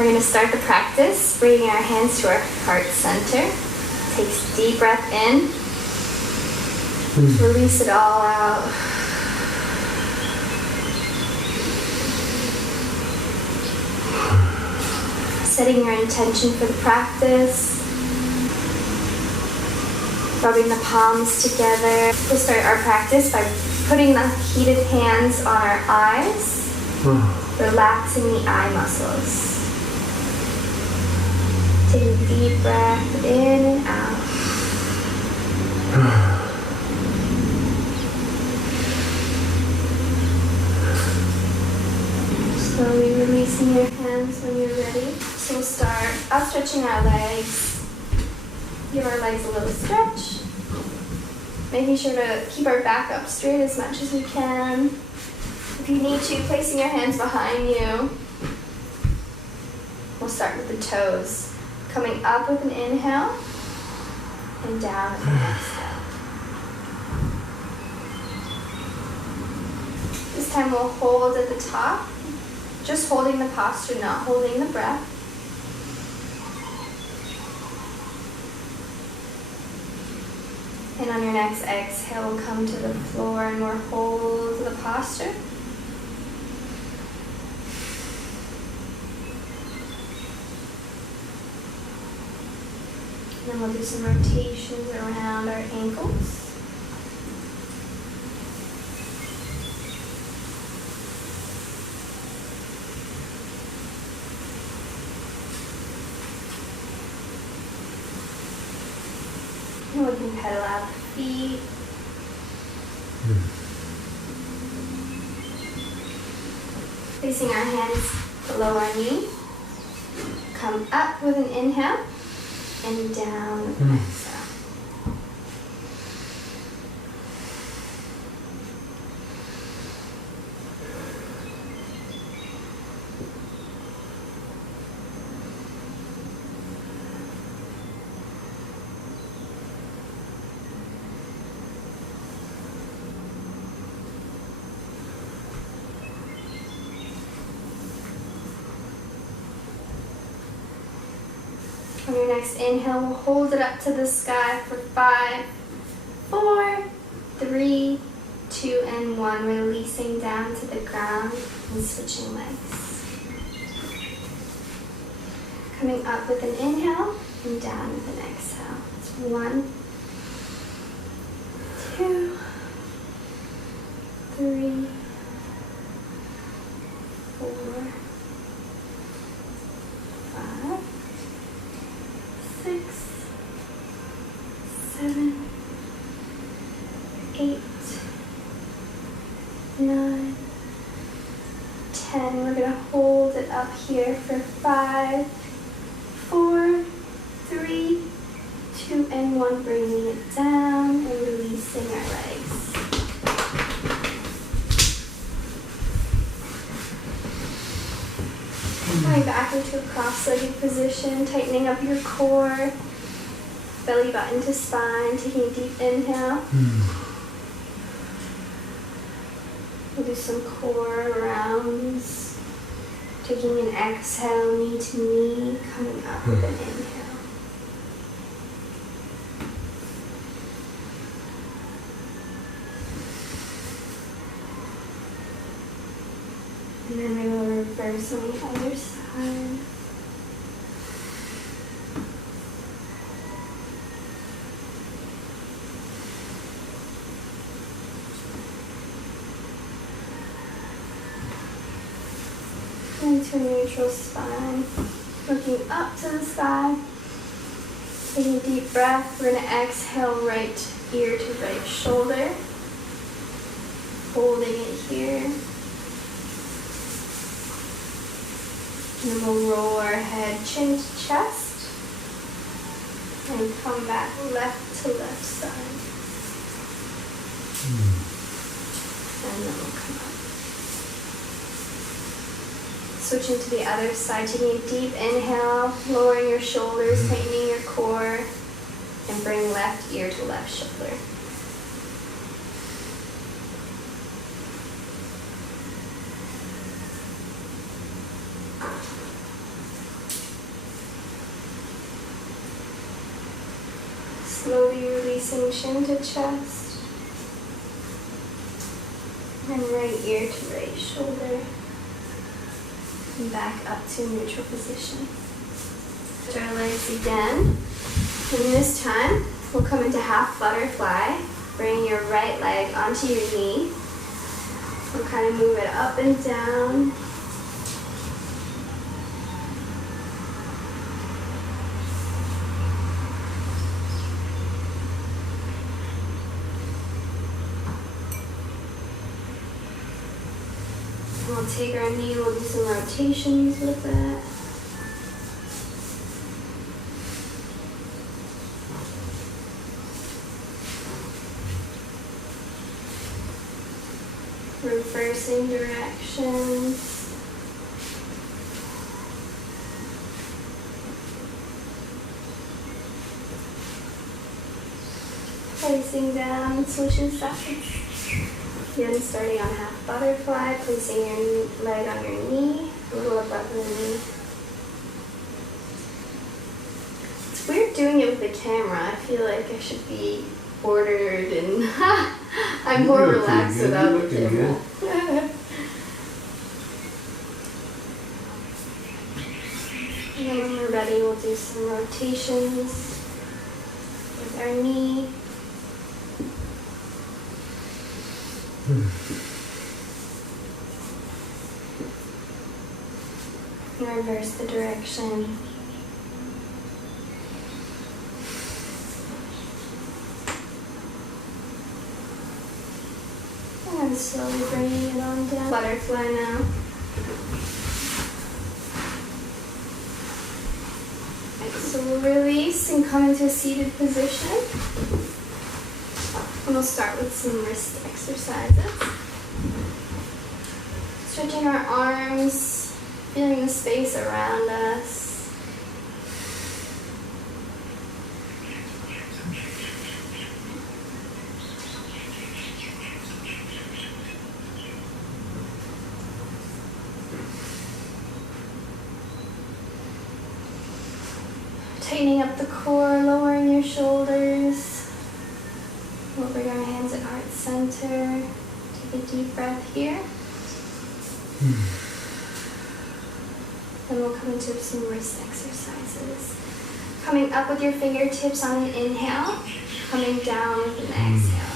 We're going to start the practice, bringing our hands to our heart center. Take a deep breath in. Release it all out. Setting your intention for the practice. Rubbing the palms together. We'll start our practice by putting the heated hands on our eyes, relaxing the eye muscles. Take a deep breath in and out. Slowly releasing your hands when you're ready. So we'll start outstretching our legs. Give our legs a little stretch. Making sure to keep our back up straight as much as we can. If you need to, placing your hands behind you. We'll start with the toes. Coming up with an inhale and down with an exhale. This time we'll hold at the top, just holding the posture, not holding the breath. And on your next exhale, we'll come to the floor and we'll hold the posture. And then we'll do some rotations around our ankles. And we can pedal out the feet. Placing our hands below our knee. Come up with an inhale and down with an exhale. On your next inhale, we'll hold it up to the sky for 5, 4, 3, 2, and 1. Releasing down to the ground and switching legs. Coming up with an inhale and down with an exhale. It's 1, 2, 3, 4, 5, 6, 7, 8, 9, 10. We're going to hold it up here for 5, 4, 3, 2, and 1. Bringing it down and releasing our legs. Coming back into a cross-legged position, tightening up your core, belly button to spine, taking a deep inhale. We'll do some core rounds, taking an exhale, knee to knee, coming up with an inhale. And then we will reverse on the other side. Into a neutral spine. Looking up to the sky. Taking a deep breath. We're going to exhale right ear to right shoulder. Holding it here. And then we'll roll our head chin to chest and come back left to left side. And then we'll come up. Switching to the other side, taking a deep inhale, lowering your shoulders, tightening your core, and bring left ear to left shoulder. Slowly releasing chin to chest. And right ear to right shoulder. And back up to neutral position. Stretch our legs again. And this time, we'll come into half butterfly. Bring your right leg onto your knee. We'll kind of move it up and down. We'll take our knee, we'll do some rotations with it. Reversing directions. Placing down, switching sides. Again, starting on half butterfly, placing your leg on your knee, a little above the knee. It's weird doing it with the camera. I feel like I should be ordered and I'm more relaxed without the camera. And then when we're ready, we'll do some rotations with our knee. And reverse the direction. And slowly bringing it on down. Butterfly now. Right, so we'll release and come into a seated position. And we'll start with some wrist exercises. Stretching our arms, feeling the space around us. Tightening up the core, lowering your shoulders. We'll bring our hands at heart center. Take a deep breath here. Then we'll come into some wrist exercises. Coming up with your fingertips on an inhale, coming down with an exhale.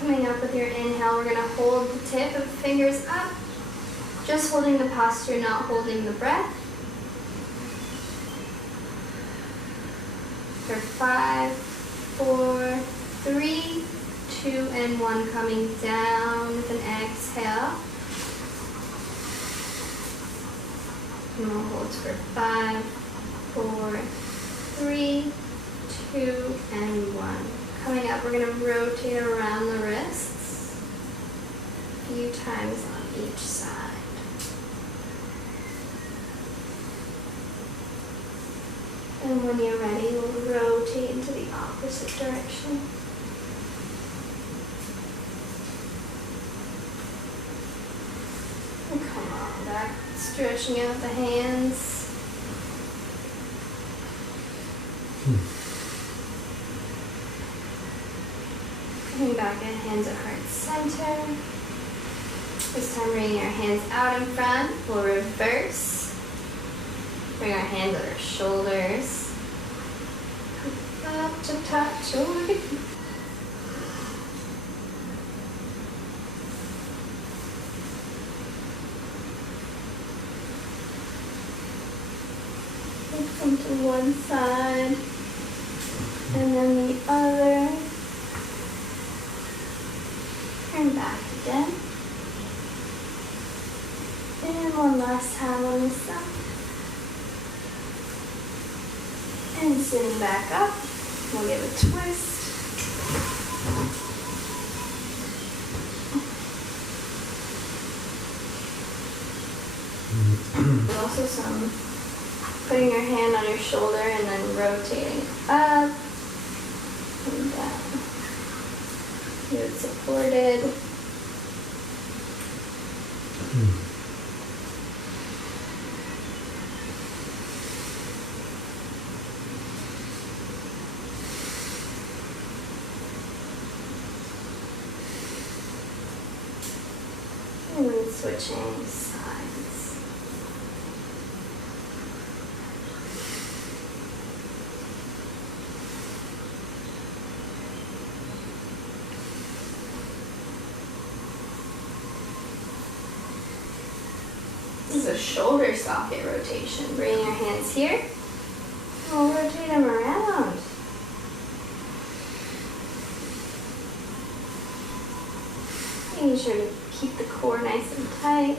Coming up with your inhale, we're going to hold the tip of the fingers up, just holding the posture, not holding the breath. For 5, 4, 3, 2, and 1, coming down with an exhale. And we'll hold for 5, 4, 3, 2, and 1. Coming up, we're going to rotate around the wrists a few times on each side. And when you're ready, we'll rotate into the opposite direction. And come on back, stretching out the hands. Coming back at hands at heart center. This time bringing our hands out in front. We'll reverse. Bring our hands at our shoulders. Up to touch. Come to one side and then the other. And back again. And one last time on this side. And sitting back up, we'll give a twist. Also some putting your hand on your shoulder and then rotating up and down. You it supported. And then switching sides. This is a shoulder socket rotation. Bring your hands here. We'll rotate them around. Making sure to keep the core nice and tight.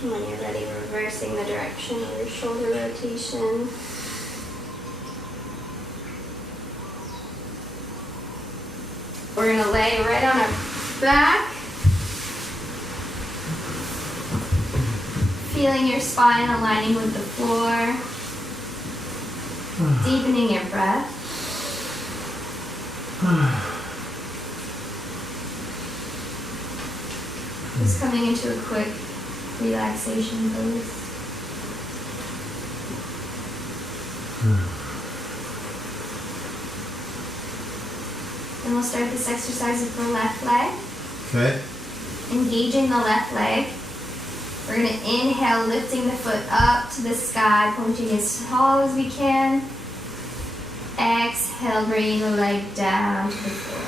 And when you're ready, reversing the direction of your shoulder rotation. We're going to lay right on our back. Feeling your spine aligning with the floor. Deepening your breath. Just coming into a quick relaxation pose. And we'll start this exercise with the left leg. Okay. Engaging the left leg. We're going to inhale, lifting the foot up to the sky, pointing as tall as we can. Exhale, bringing the leg down to the floor.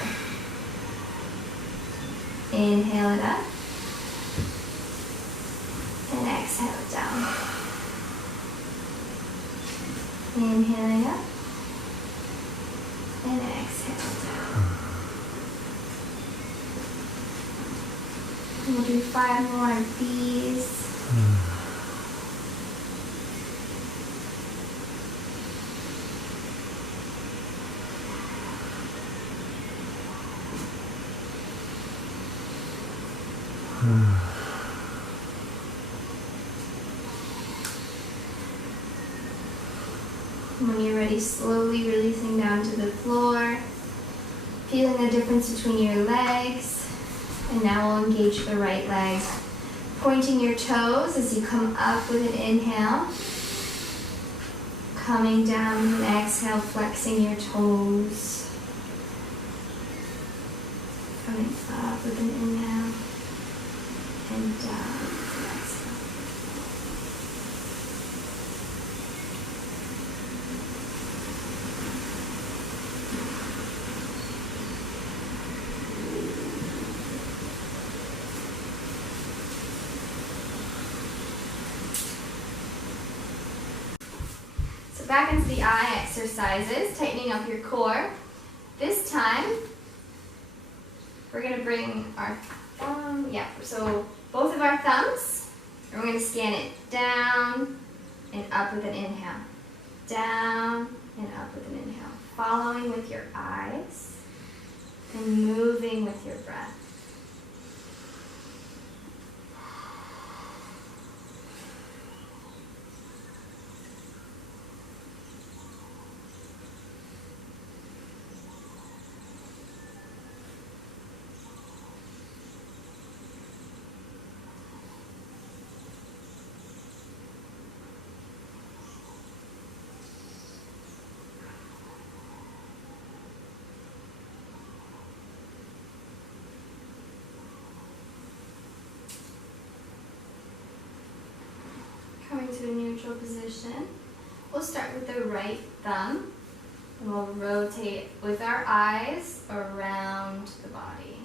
Inhale it up. And exhale it down. Inhaling up. And exhale down. And we'll do 5 more of these. When you're ready, slowly releasing down to the floor, feeling the difference between your legs. And now we'll engage the right leg. Pointing your toes as you come up with an inhale. Coming down with an exhale, flexing your toes. Coming up with an inhale. And down with an exhale. Back into the eye exercises, tightening up your core. This time, we're going to bring our thumb, so both of our thumbs, and we're going to scan it down and up with an inhale. Down and up with an inhale. Following with your eyes and moving with your breath. Coming to a neutral position. We'll start with the right thumb and we'll rotate with our eyes around the body.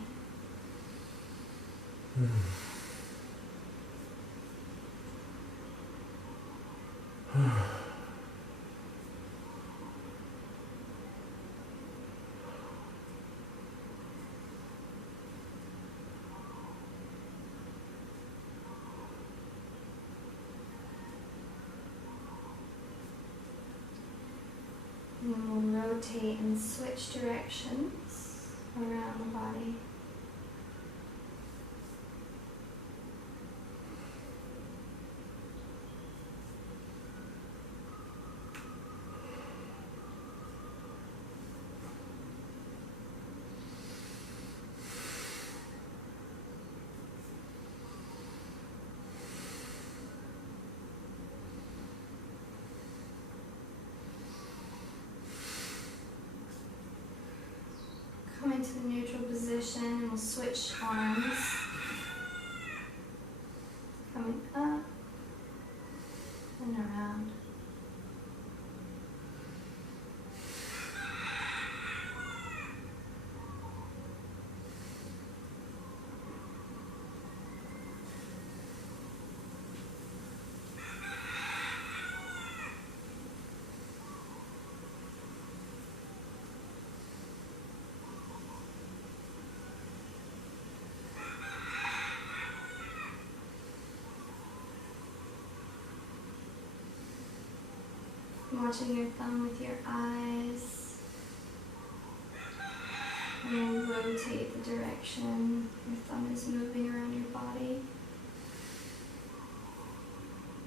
And then we'll rotate and switch directions around the body. Come into the neutral position and we'll switch arms. Coming up and around. Watching your thumb with your eyes, and then rotate the direction your thumb is moving around your body.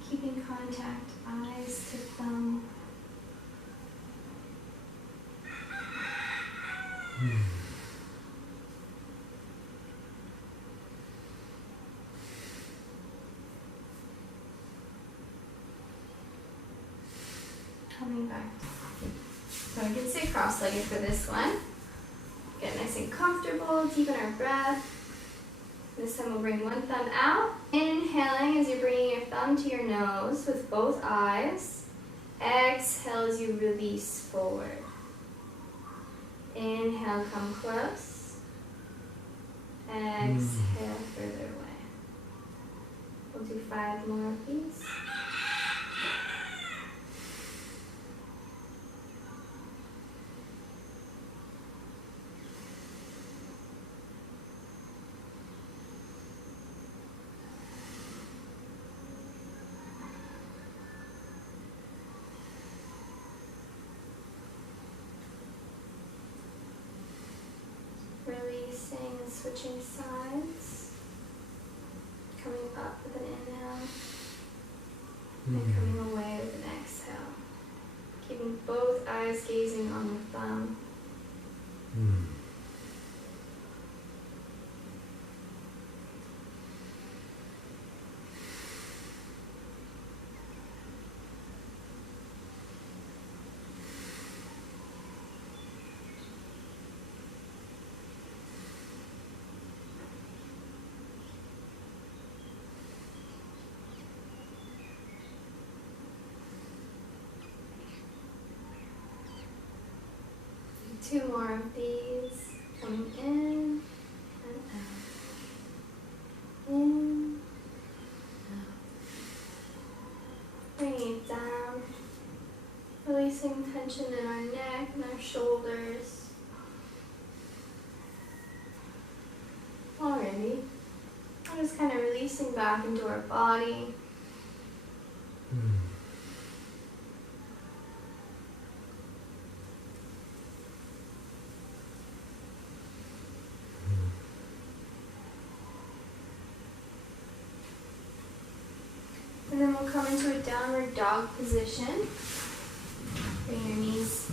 Keeping contact, eyes to thumb. Coming back. So we can stay cross-legged for this one. Get nice and comfortable, deepen our breath. This time we'll bring one thumb out. Inhaling as you're bringing your thumb to your nose with both eyes. Exhale as you release forward. Inhale, come close. Exhale, further away. We'll do 5 more of these. Releasing and switching sides. Coming up with an inhale. And coming away with an exhale. Keeping both eyes gazing on the thumb. Two more of these, coming in and out, in, out. Bringing it down, releasing tension in our neck and our shoulders. Alrighty, we're just kind of releasing back into our body. And then we'll come into a downward dog position. Bring your knees.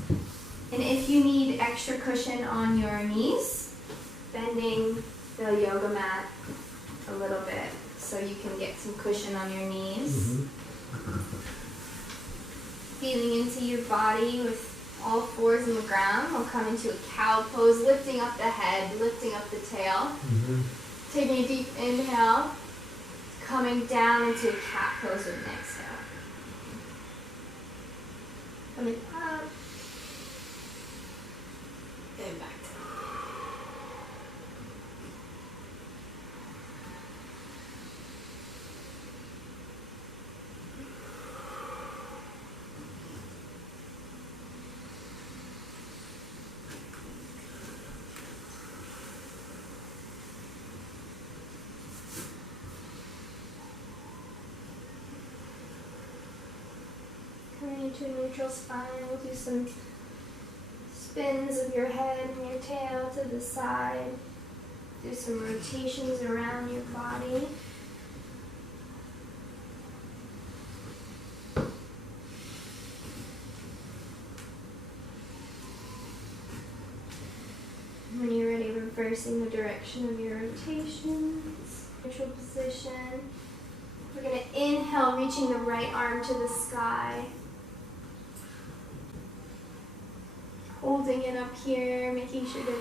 And if you need extra cushion on your knees, bending the yoga mat a little bit so you can get some cushion on your knees. Feeling into your body with all fours in the ground. We'll come into a cow pose, lifting up the head, lifting up the tail. Taking a deep inhale. Coming down into a cat pose with an exhale. Coming up. Then back down. Coming into a neutral spine, we'll do some spins of your head and your tail to the side. Do some rotations around your body. When you're ready, reversing the direction of your rotations. Neutral position. We're going to inhale, reaching the right arm to the sky. Holding it up here, making sure to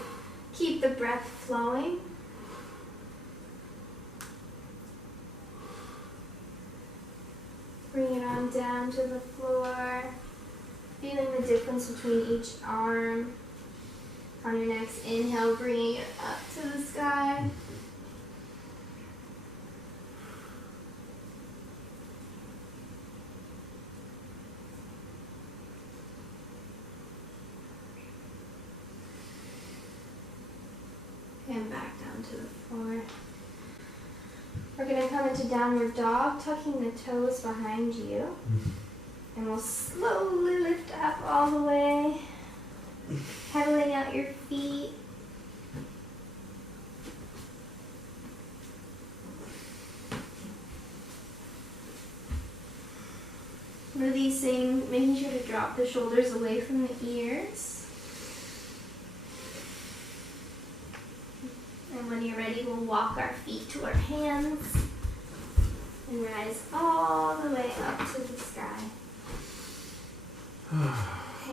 keep the breath flowing. Bring it on down to the floor. Feeling the difference between each arm. On your next inhale, bringing it up to the sky. And back down to the floor. We're going to come into downward dog, tucking the toes behind you. And we'll slowly lift up all the way, pedaling out your feet. Releasing, making sure to drop the shoulders away from the ears. And when you're ready, we'll walk our feet to our hands and rise all the way up to the sky.